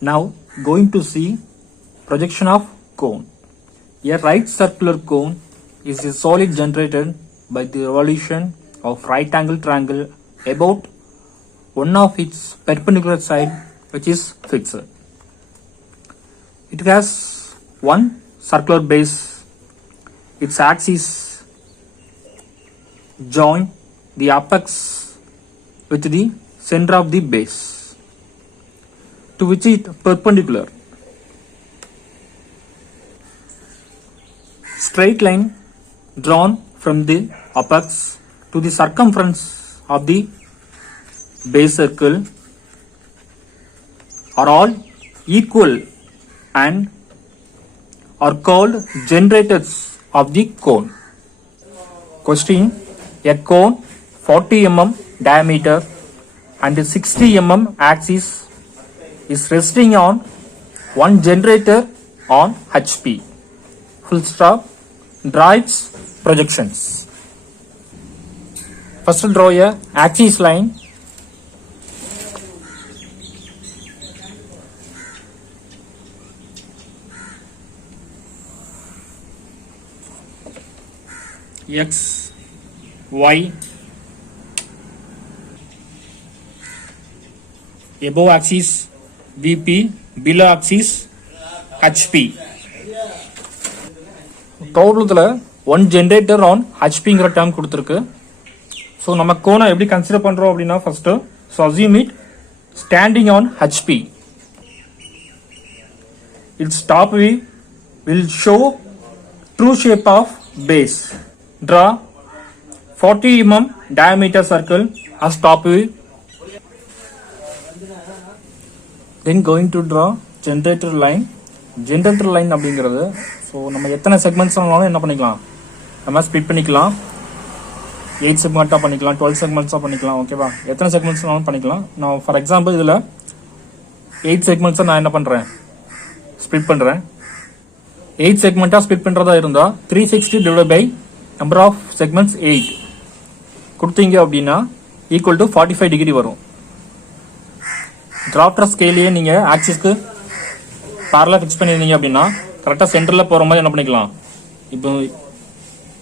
Now going to see projection of cone. A right circular cone is a solid generated by the revolution of right angle triangle about one of its perpendicular side which is fixed. It has one circular base. Its axis join the apex with the center of the base to which it perpendicular. Straight line drawn from the apex to the circumference of the base circle are all equal and are called generators of the cone. Question: a cone 40 mm diameter and 60 mm axis is resting on one generator on HP. Full stop. Draw its projections. First draw a axis line. X, Y, above axis VP, below axis HP. ப்ராப்ளத்தில் one generator on ஹெச்பிங்கிற term கொடுத்துருக்கு. So நம்ம கோனை எப்படி consider பண்ணுறோம் அப்படின்னா first so assume it standing on HP. Its top view will show true shape of base. Draw 40 mm diameter circle as top view. Then going to draw generator line. Generator line அப்படிங்கிறது so நம்ம எத்தனை செக்மெண்ட்ஸ்னாலும் என்ன பண்ணிக்கலாம், நம்ம split பண்ணிக்கலாம். 8 செக்மெண்ட்டாக பண்ணிக்கலாம், 12 செக்மெண்ட்ஸாக பண்ணிக்கலாம். ஓகேவா, எத்தனை செக்மெண்ட்ஸ்னாலும் பண்ணிக்கலாம். நான் ஃபார் எக்ஸாம்பிள் இதில் 8 செக்மெண்ட்ஸை நான் என்ன பண்ணுறேன், ஸ்பிட் பண்ணுறேன். 8 செக்மெண்ட்டாக ஸ்பிட் பண்ணுறதா இருந்தால் 360 divide by number of segments 8 கொடுத்தீங்க அப்படின்னா ஈக்குவல் டு 45 டிகிரி வரும். டிராப்டர் ஸ்கேலையே நீங்கள் ஆக்சிஸ்க்கு பேரலாக ஃபிக்ஸ் பண்ணியிருந்தீங்க அப்படின்னா கரெக்டாக சென்டரில் போகிற மாதிரி என்ன பண்ணிக்கலாம். இப்போ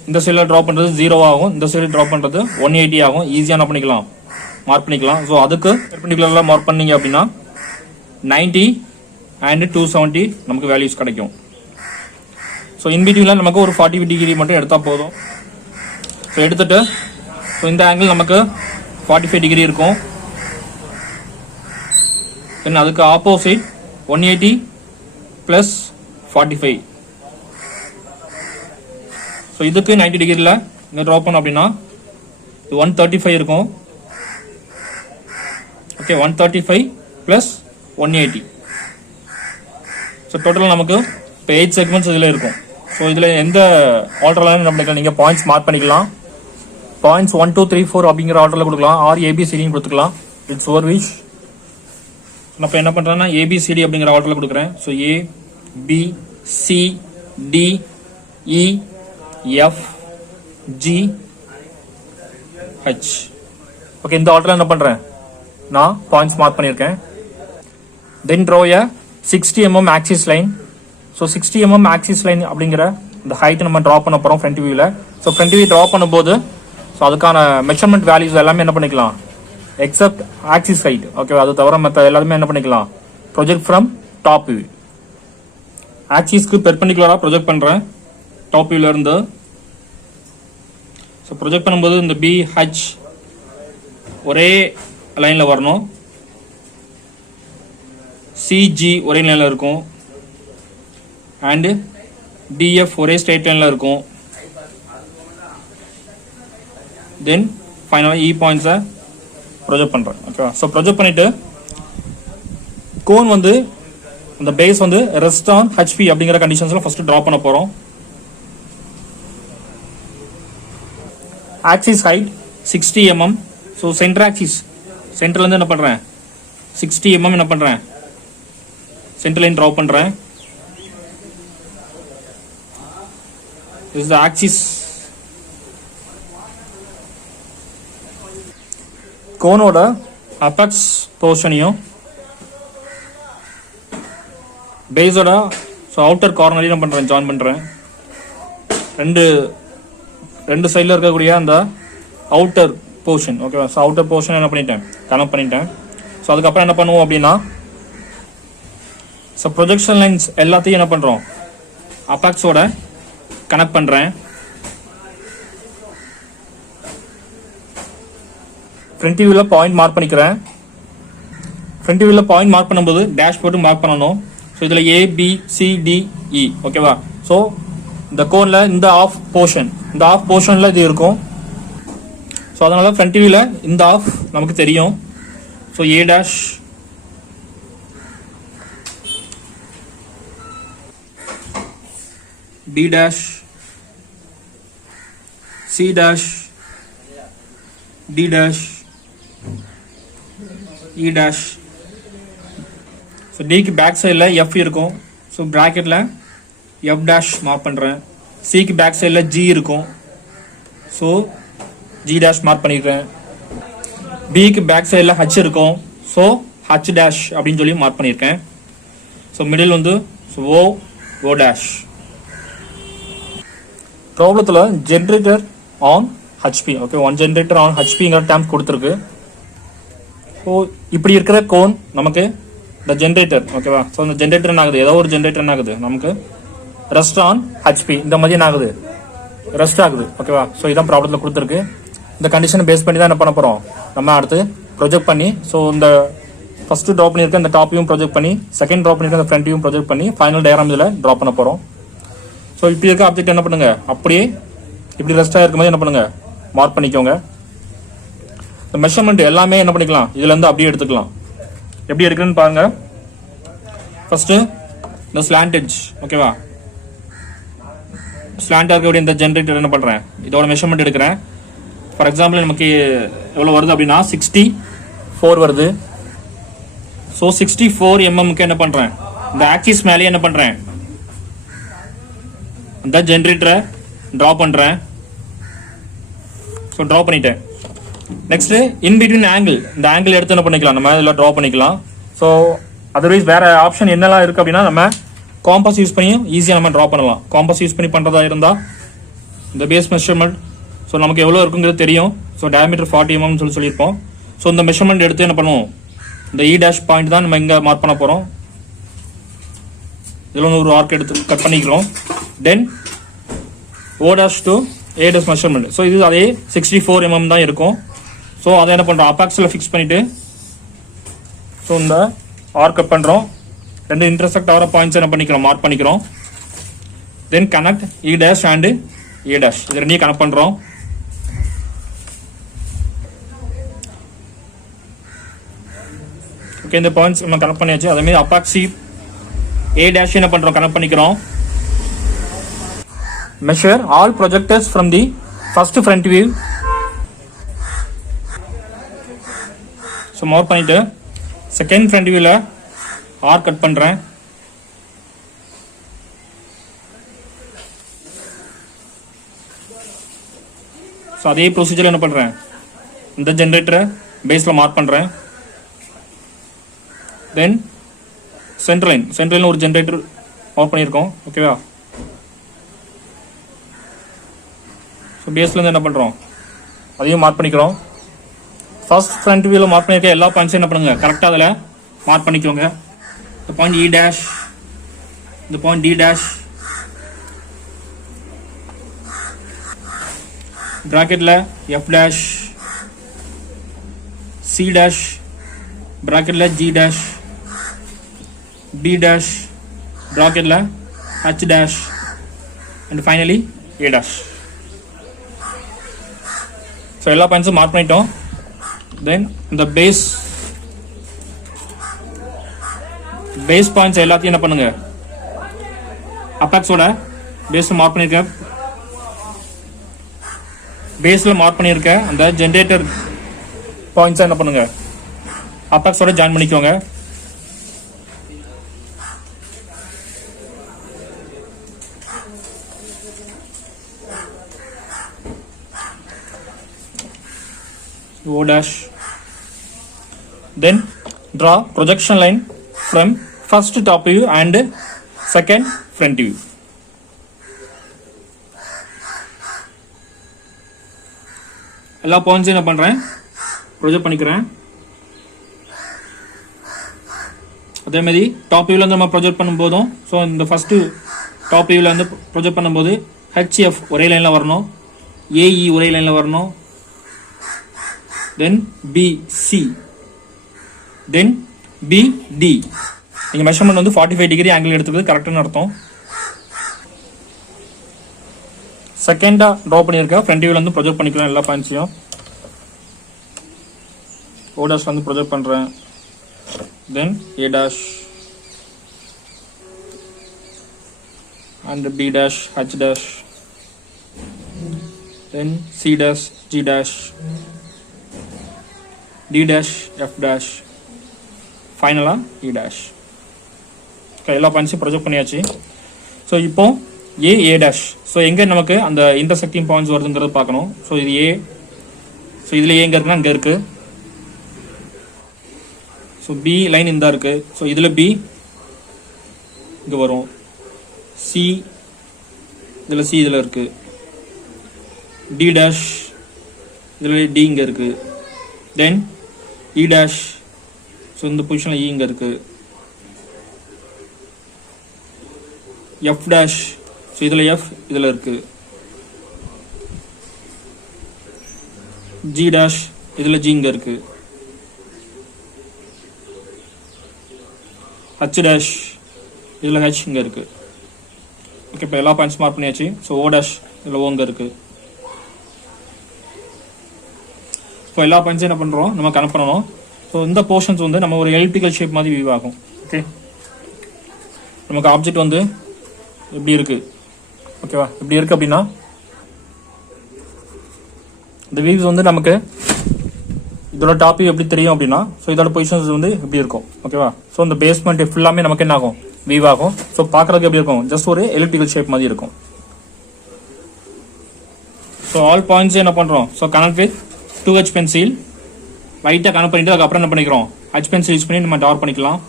இந்த சைடில் ட்ராப் பண்ணுறது 0 ஆகும், இந்த சைடில் ட்ராப் பண்ணுறது 180 ஆகும். ஈஸியாக என்ன பண்ணிக்கலாம், மார்க் பண்ணிக்கலாம். ஸோ அதுக்கு பெர்பெண்டிகுலராக மார்க் பண்ணீங்க அப்படின்னா 90 அண்ட் 270 நமக்கு வேல்யூஸ் கிடைக்கும். ஸோ இன்பிட்வீனில் நமக்கு ஒரு 40 டிகிரி மட்டும் எடுத்தால் போதும். ஸோ எடுத்துட்டு ஸோ இந்த ஆங்கிள் நமக்கு 45 டிகிரி இருக்கும். தென் அதுக்கு ஆப்போசிட் 180 ப்ளஸ் 45. ஸோ இதுக்கு 90 டிகிரியில் இங்கே ட்ராப் பண்ணோம் அப்படின்னா 135 இருக்கும். Okay, 135 plus 180. ஸோ டோட்டலாக நமக்கு இப்போ 8 செக்மெண்ட்ஸ் இதில் இருக்கும். ஸோ இதில் எந்த ஆர்டர்லாம் என்ன பண்ணிக்கலாம், நீங்கள் பாயிண்ட்ஸ் மார்க் பண்ணிக்கலாம். பாயிண்ட்ஸ் 1 2 3 4 அப்படிங்கிற ஆர்டரில் கொடுக்கலாம், ஆர் ஏபிசிடின்னு கொடுத்துக்கலாம். It's your wish. நான் இப்போ என்ன பண்ணுறேன்னா ஏபிசிடி அப்படிங்கிற ஆர்டரில் கொடுக்குறேன். So A B C D E F G H. Okay, இந்த ஆர்டரில் என்ன பண்ணுறேன், நான் பாயிண்ட்ஸ் மார்க் பண்ணியிருக்கேன். Then draw a 60 mm axis line. So 60 mm axis line அப்படிங்கிற இந்த ஹைட் நம்ம ட்ரா பண்ண போகிறோம் ஃப்ரண்ட் வியூவில். ஸோ ஃப்ரண்ட் வியூ ட்ரா பண்ணும்போது ஸோ அதுக்கான மெஷர்மெண்ட் வேல்யூஸ் எல்லாமே என்ன பண்ணிக்கலாம், எக்ஸப்ட் ஆக்சிஸ் ஹைட். ஓகே, அது தவிர மற்ற எல்லாருமே என்ன பண்ணிக்கலாம், ப்ரொஜெக்ட் ஃப்ரம் டாப் வியூ. ஆக்சிஸ்க்கு பெர்பெண்டிகுலராக ப்ரொஜெக்ட் பண்ணுறேன் டாப் வியூல இருந்து. ஸோ ப்ரொஜெக்ட் பண்ணும்போது இந்த பிஹெச் ஒரே லைனில் வரணும், சிஜி ஒரே லைனில் இருக்கும், அண்டு டிஎஃப் ஒரே ஸ்ட்ரெயிட் லைனில் இருக்கும். தென் ஃபைனலாக இ பாயிண்ட்ஸை ப்ரொஜெக்ட் பண்ணுறேன். ஓகே, ஸோ ப்ரொஜெக்ட் பண்ணிவிட்டு கோன் வந்து இந்த பேஸ் வந்து ரெஸ்ட் ஆன் ஹெச்பி அப்படிங்கிற கண்டிஷன்ஸில் ஃபஸ்ட்டு ட்ரா பண்ண போகிறோம். Axis height 60 mm. So center axis சென்டர்லேருந்து என்ன பண்ணுறேன், 60 mm என்ன பண்ணுறேன், சென்டர் லைன் ட்ரா பண்ணுறேன். Is the axis. கோனோட அபெக்ஸ் போர்ஷனையும் பேஸோட ஸோ அவுட்டர் கார்னரையும் என்ன பண்ணுறேன், ஜாயின் பண்ணுறேன். ரெண்டு சைடில் இருக்கக்கூடிய அந்த அவுட்டர் போர்ஷன், ஓகேவா. ஸோ அவுட்டர் போர்ஷன் என்ன பண்ணிட்டேன், கனெக்ட் பண்ணிட்டேன். ஸோ அதுக்கப்புறம் என்ன பண்ணுவோம் அப்படின்னா, ஸோ ப்ரொஜெக்ஷன் லைன்ஸ் எல்லாத்தையும் என்ன பண்ணுறோம், அபாக்ஸோட கனெக்ட் பண்ணுறேன். ஃப்ரண்ட் வியூவில் பாயிண்ட் மார்க் பண்ணிக்கிறேன். ஃப்ரண்ட் வியூவில் பாயிண்ட் மார்க் பண்ணும்போது டேஷ் போட்டு மார்க் பண்ணணும். ஸோ இதில் ABCDE, ஓகேவா. ஸோ இந்த கோனில் இந்த ஆஃப் போர்ஷனில் இது இருக்கும். ஸோ அதனால ஃப்ரண்ட் வியூவில் இந்த ஆஃப் நமக்கு தெரியும். So A' B' C' D' E'. So டிக்கு பேக் சைடில் F இருக்கும். ஸோ ப்ராக்கெட்டில் F' மார்க் பண்ணுறேன். சிக்கு பேக் சைடில் G இருக்கும். ஸோ G' மார்க் பண்ணிடுறேன். பிக்கு பேக் சைடில் H இருக்கும். ஸோ H' அப்படின்னு சொல்லி மார்க் பண்ணியிருக்கேன். ஸோ மிடில் வந்து O'. ப்ராப்ளத்தில் generator on HP, okay. 1 generator on HPங்கிற டேர்ம் கொடுத்துருக்கு. ஸோ இப்படி இருக்கிற கோன் நமக்கு இந்த ஜென்ரேட்டர், ஓகேவா. ஸோ இந்த ஜென்ரேட்டர் என்ன ஆகுது, ஏதோ ஒரு ஜென்ரேட்டர் என்ன ஆகுது, நமக்கு ரெஸ்ட் ஆன் HP இந்த மாதிரி என்ன ஆகுது, ரெஸ்ட் ஆகுது, ஓகேவா. ஸோ இதான் ப்ராப்ளத்தில் கொடுத்துருக்கு. இந்த கண்டிஷனை பேஸ் பண்ணி தான் என்ன பண்ண போகிறோம், நம்ம அடுத்து ப்ரொஜெக்ட் பண்ணி, ஸோ இந்த ஃபர்ஸ்ட் ட்ரா பண்ணியிருக்க இந்த டாப்பையும் ப்ரொஜெக்ட் பண்ணி, செகண்ட் ட்ரா பண்ணியிருக்க இந்த ஃப்ரண்ட்டையும் ப்ரொஜெக்ட் பண்ணி, ஃபைனல் டயக்ராம் இதில் ட்ரா பண்ண போகிறோம். ஸோ இப்படி இருக்க ஆப்ஜெக்ட் என்ன பண்ணுங்க, அப்படியே இப்படி ரெஸ்டாக இருக்கும்போது என்ன பண்ணுங்க, மார்க் பண்ணிக்கோங்க. இந்த மெஷர்மெண்ட் எல்லாமே என்ன பண்ணிக்கலாம், இதுலேருந்து அப்படியே எடுத்துக்கலாம். எப்படி எடுக்குன்னு பாருங்க. ஃபர்ஸ்ட் இந்த ஸ்லாண்ட் எட்ஜ், ஓகேவா. ஸ்லாண்டாக இருக்கக்கூடிய இந்த ஜென்ரேட்டர் என்ன பண்ணுறேன், இதோட மெஷர்மெண்ட் எடுக்கிறேன். ஃபார் எக்ஸாம்பிள் நமக்கு எவ்வளோ வருது அப்படின்னா 64 வருது. ஸோ 64 mm என்ன பண்ணுறேன், இந்த ஆக்சிஸ் மேலேயே என்ன பண்ணுறேன், இந்த ஜென்ரேட்டரை ட்ரா பண்ணுறேன். ஸோ ட்ரா பண்ணிட்டேன். நெக்ஸ்ட் இன் பிட்வீன் ஆங்கிள், இந்த ஆங்கிள் எடுத்து என்ன பண்ணிக்கலாம், நம்ம இதில் ட்ரா பண்ணிக்கலாம். ஸோ அதர்வைஸ் வேற ஆப்ஷன் என்னெல்லாம் இருக்குது அப்படின்னா, நம்ம காம்பஸ் யூஸ் பண்ணி ஈஸியாக நம்ம ட்ரா பண்ணலாம். காம்பஸ் யூஸ் பண்ணி பண்ணுறதா இருந்தால் இந்த பேஸ் மெஷர்மெண்ட் ஸோ நமக்கு எவ்வளோ இருக்குங்கிறது தெரியும். ஸோ டயமீட்டர் 40 mm சொல்லியிருப்போம். ஸோ இந்த மெஷர்மெண்ட் எடுத்து என்ன பண்ணுவோம், இந்த E' பாயிண்ட் தான் நம்ம இங்கே மார்க் பண்ண போகிறோம். இதில் ஒரு ஆர்க் எடுத்து கட் பண்ணிக்கிறோம். தென் O' to A' measurement. So இது அதே 64 mm தான் இருக்கும். ஸோ அதை என்ன பண்ணுறோம், அபாக்ஸில் ஃபிக்ஸ் பண்ணிவிட்டு ஸோ இந்த ஆர்க் கட் பண்ணுறோம். ரெண்டு இன்டர்செக்ட் ஆகிற பாயிண்ட்ஸ் என்ன பண்ணிக்கிறோம், மார்க் பண்ணிக்கிறோம். தென் கனெக்ட் E' அண்ட் A', இது ரெண்டையும் கனெக்ட் பண்ணுறோம். ஓகே, இந்த பாயிண்ட்ஸ் நம்ம கனெக்ட் பண்ணியாச்சு. அதேமாதிரி அபாக்சி A' என்ன பண்ணுறோம், கனெக்ட் பண்ணிக்கிறோம். Measure all projectors from the first front view. So mark பண்ணிட்டு செகண்ட் ஃப்ரண்ட் வியூவில் ஆர்க் கட் பண்ணுறேன். ஸோ அதே ப்ரொசீஜர் என்ன பண்ணுறேன், இந்த ஜென்ரேட்டரை பேஸில் மார்க் பண்ணுறேன். தென் சென்ட்ரல் ஒரு ஜென்ரேட்டர் மார்க் பண்ணியிருக்கோம், ஓகேவா. ஸோ பேஸ்லேருந்து என்ன பண்ணுறோம், அதையும் மார்க் பண்ணிக்கிறோம். ஃபர்ஸ்ட் ஃப்ரண்ட் வியூவில் மார்க் பண்ணியிருக்க எல்லா பாயிண்ட்ஸும் என்ன பண்ணுங்க, கரெக்டாக அதில் மார்க் பண்ணிக்கோங்க. இந்த பாயிண்ட் E', இந்த பாயிண்ட் D', ப்ராக்கெட்டில் F', C', ப்ராக்கெட்டில் G', B', ப்ராக்கெட்டில் H', and finally A'. So எல்லா பாயிண்ட்ஸும் மார்க் பண்ணிட்டோம். தென் இந்த பேஸ் பாயிண்ட்ஸ் எல்லாத்தையும் என்ன பண்ணுங்க, அபாக்ஸோட பேஸ் மார்க் பண்ணியிருக்கேன். பேஸில் மார்க் பண்ணியிருக்க அந்த ஜென்ரேட்டர் பாயிண்ட்ஸை என்ன பண்ணுங்க, அபாக்ஸோட ஜாயின் பண்ணிக்கோங்க. O'. Then draw projection line from first top view and second front view. எல்லா பாயிண்ட்ஸையும் என்ன பண்றேன், ப்ரொஜெக்ட் பண்ணிக்கிறேன். அதே மாதிரி டாப் வியூல நம்ம ப்ரொஜெக்ட் பண்ணும்போதும், ஸோ இந்த ஃபர்ஸ்ட் டாப் வியூல வந்து ப்ரொஜெக்ட் பண்ணும்போது HF ஒரே லைன்ல வரணும், AE ஒரே லைன்ல வரணும், தென் BC, தென் BD. நீங்க மெஷர்மெண்ட் வந்து 45 டிகிரி ஆங்கிள் எடுத்துக்கிறது கரெக்ட்னு அர்த்தம். செகண்டா ட்ரா பண்ணியிருக்கேன், ஃப்ரண்ட் வியூல வந்து ப்ரொஜெக்ட் பண்ணிக்கலாம் எல்லா பாயிண்ட்ஸையும். O' வந்து ப்ரொஜெக்ட் பண்றேன், then A' and B', H', then C', G', D', F', ஃபைனலா E'. எல்லா பாயிண்ட்ஸையும் ப்ரொஜெக்ட் பண்ணியாச்சு. ஸோ இப்போ A'. ஸோ எங்கே நமக்கு அந்த இன்டர்செக்டிங் பாயிண்ட்ஸ் வருதுங்கிறது பார்க்கணும். ஸோ இது A. ஸோ இதில் எங்கே இருக்குன்னா இங்கே இருக்கு. ஸோ B லைன் இந்த இருக்கு. ஸோ இதில் B இங்கே வரும், C இதில் C இதில் இருக்கு, D' இதில் D இங்கே இருக்கு, தென் E'. ஸோ இந்த பொசிஷனில் E இங்கே இருக்கு, F'. ஸோ இதில் F இதில் இருக்கு, G' இதில் G இங்கே இருக்கு, H' இதில் H இங்கே இருக்கு. ஓகே, இப்போ எல்லா பாயிண்ட்ஸ் மார்க் பண்ணியாச்சு. ஸோ O' இதில் O இங்கே இருக்கு. இப்போ எல்லா பாயிண்ட்ஸும் என்ன பண்ணுறோம், நம்ம கனெக்ட் பண்ணணும். ஸோ இந்த போர்ஷன்ஸ் வந்து நம்ம ஒரு எலிப்டிக்கல் ஷேப் மாதிரி வியூ ஆகும். ஓகே, நமக்கு ஆப்ஜெக்ட் வந்து இப்படி இருக்கு. ஓகேவா, இப்படி இருக்கு அப்படின்னா இந்த வியூஸ் வந்து நமக்கு இதோட டாபிக் எப்படி தெரியும் அப்படின்னா, ஸோ இதோட பொசிஷன்ஸ் வந்து இப்படி இருக்கும். ஓகேவா, ஸோ இந்த பேஸ்மெண்ட் ஃபுல்லாமே நமக்கு என்ன ஆகும், வியூ ஆகும். ஸோ பார்க்கறதுக்கு எப்படி இருக்கும், ஜஸ்ட் ஒரு எலிப்டிக்கல் ஷேப் மாதிரி இருக்கும். ஸோ ஆல் பாயிண்ட்ஸ் என்ன பண்றோம், so connect with 2H pencil லைட்டாக கனெக்ட் பண்ணிட்டு அதுக்கப்புறம் என்ன பண்ணிக்கிறோம், H பென்சில் யூஸ் பண்ணி நம்ம டார் பண்ணிக்கலாம்.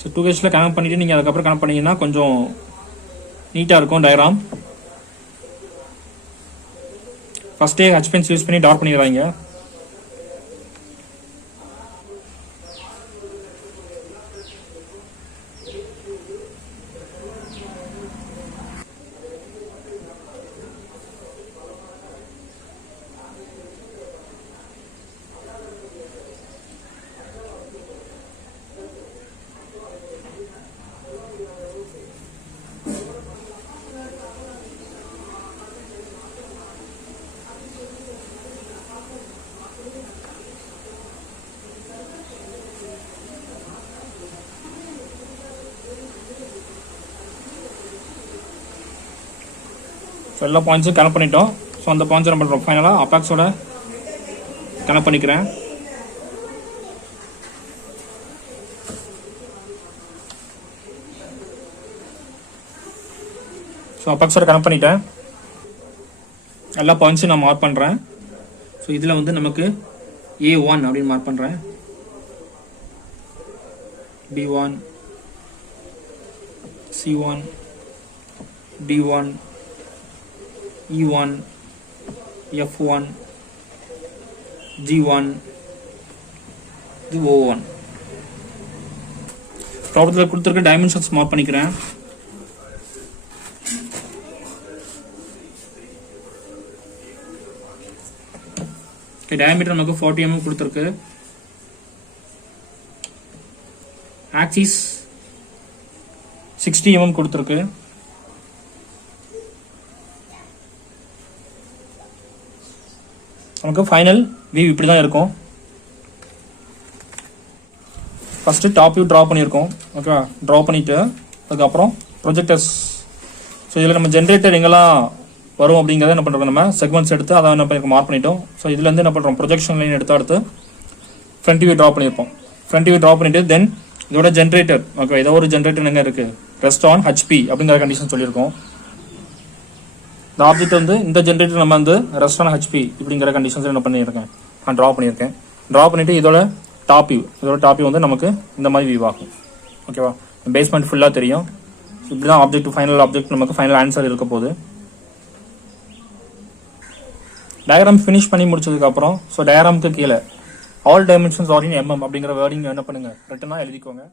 ஸோ 2Hல கனெக்ட் பண்ணிட்டு நீங்கள் அதுக்கப்புறம் கனெக்ட் பண்ணீங்கன்னா கொஞ்சம் நீட்டாக இருக்கும் டயக்ராம். ஃபர்ஸ்டே H பென்சில் யூஸ் பண்ணி டார் பண்ணிடுறாங்க. ஸோ எல்லா பாயிண்ட்ஸும் கனெக்ட் பண்ணிட்டோம். ஸோ அந்த பாயிண்ட்ஸ் என்ன பண்ணுறோம், ஃபைனலாக அப்பாக்ஸோட கனெக்ட் பண்ணிக்கிறேன். ஸோ அப்பாக்ஸோட கனெக்ட் பண்ணிட்டேன். எல்லா பாயிண்ட்ஸும் நான் மார்க் பண்ணுறேன். ஸோ இதில் வந்து நமக்கு A1 அப்படின்னு மார்க் பண்ணுறேன், B1, C1, D1, E1, F1, G1, இது O1. ப்ராப்ளத்தில் கொடுத்துருக்க டைமென்ஷன்ஸ் மார்க் பண்ணிக்கிறேன். டயாமீட்டர் நமக்கு 40 mm கொடுத்துருக்கு. ஆக்சிஸ் 60 mm கொடுத்துருக்கு. நமக்கு ஃபைனல் வியூ இப்படி தான் இருக்கும். ஃபர்ஸ்ட் டாப் வியூ ட்ரா பண்ணியிருக்கோம். ஓகே, ட்ரா பண்ணிட்டு அதுக்கப்புறம் ப்ரொஜெக்டர்ஸ். ஸோ இதில் நம்ம ஜென்ரேட்டர் எங்கெல்லாம் வரும் அப்படிங்கிறத என்ன பண்ணுறோம், நம்ம செக்மெண்ட்ஸ் எடுத்து அதை என்ன பண்ணி மார்க் பண்ணிட்டோம். ஸோ இதுலேருந்து என்ன பண்ணுறோம், ப்ரொஜெக்ஷன் லைன் எடுத்து அடுத்து ஃப்ரண்ட் வியூ ட்ரா பண்ணியிருப்போம். ஃப்ரண்ட் வியூ ட்ரா பண்ணிட்டு தென் இதோட ஜென்ரேட்டர், ஓகே, ஏதோ ஒரு ஜென்ரேட்டர் எங்கே இருக்குது, ரெஸ்ட் ஆன் HP அப்படிங்கிற கண்டிஷன் சொல்லியிருக்கோம். இந்த ஆப்ஜெக்ட் வந்து இந்த ஜென்ரேட்டர் நம்ம வந்து ரெஸ்டான ஹெச்பி இப்படிங்கிற கண்டிஷன்ஸ் என்ன பண்ணியிருக்கேன், நான் ட்ரா பண்ணியிருக்கேன். ட்ரா பண்ணிட்டு இதோட டாப் வியூ வந்து நமக்கு இந்த மாதிரி வியூ ஆகும். ஓகேவா, பேஸ்மெண்ட் ஃபுல்லாக தெரியும். இப்படிதான் ஆப்ஜெக்ட், ஃபைனல் ஆப்ஜெக்ட் நமக்கு ஃபைனல் ஆன்சர் இருக்க போகுது. டயக்ராம் ஃபினிஷ் பண்ணி முடிச்சதுக்கு அப்புறம் ஸோ டயக்ராமுக்கு கீழே ஆல் டைமென்ஷன்ஸ் ஆர் இன் mm அப்படிங்கிற வேர்டிங் என்ன பண்ணுங்க, ரிட்டனா எழுதிக்கோங்க.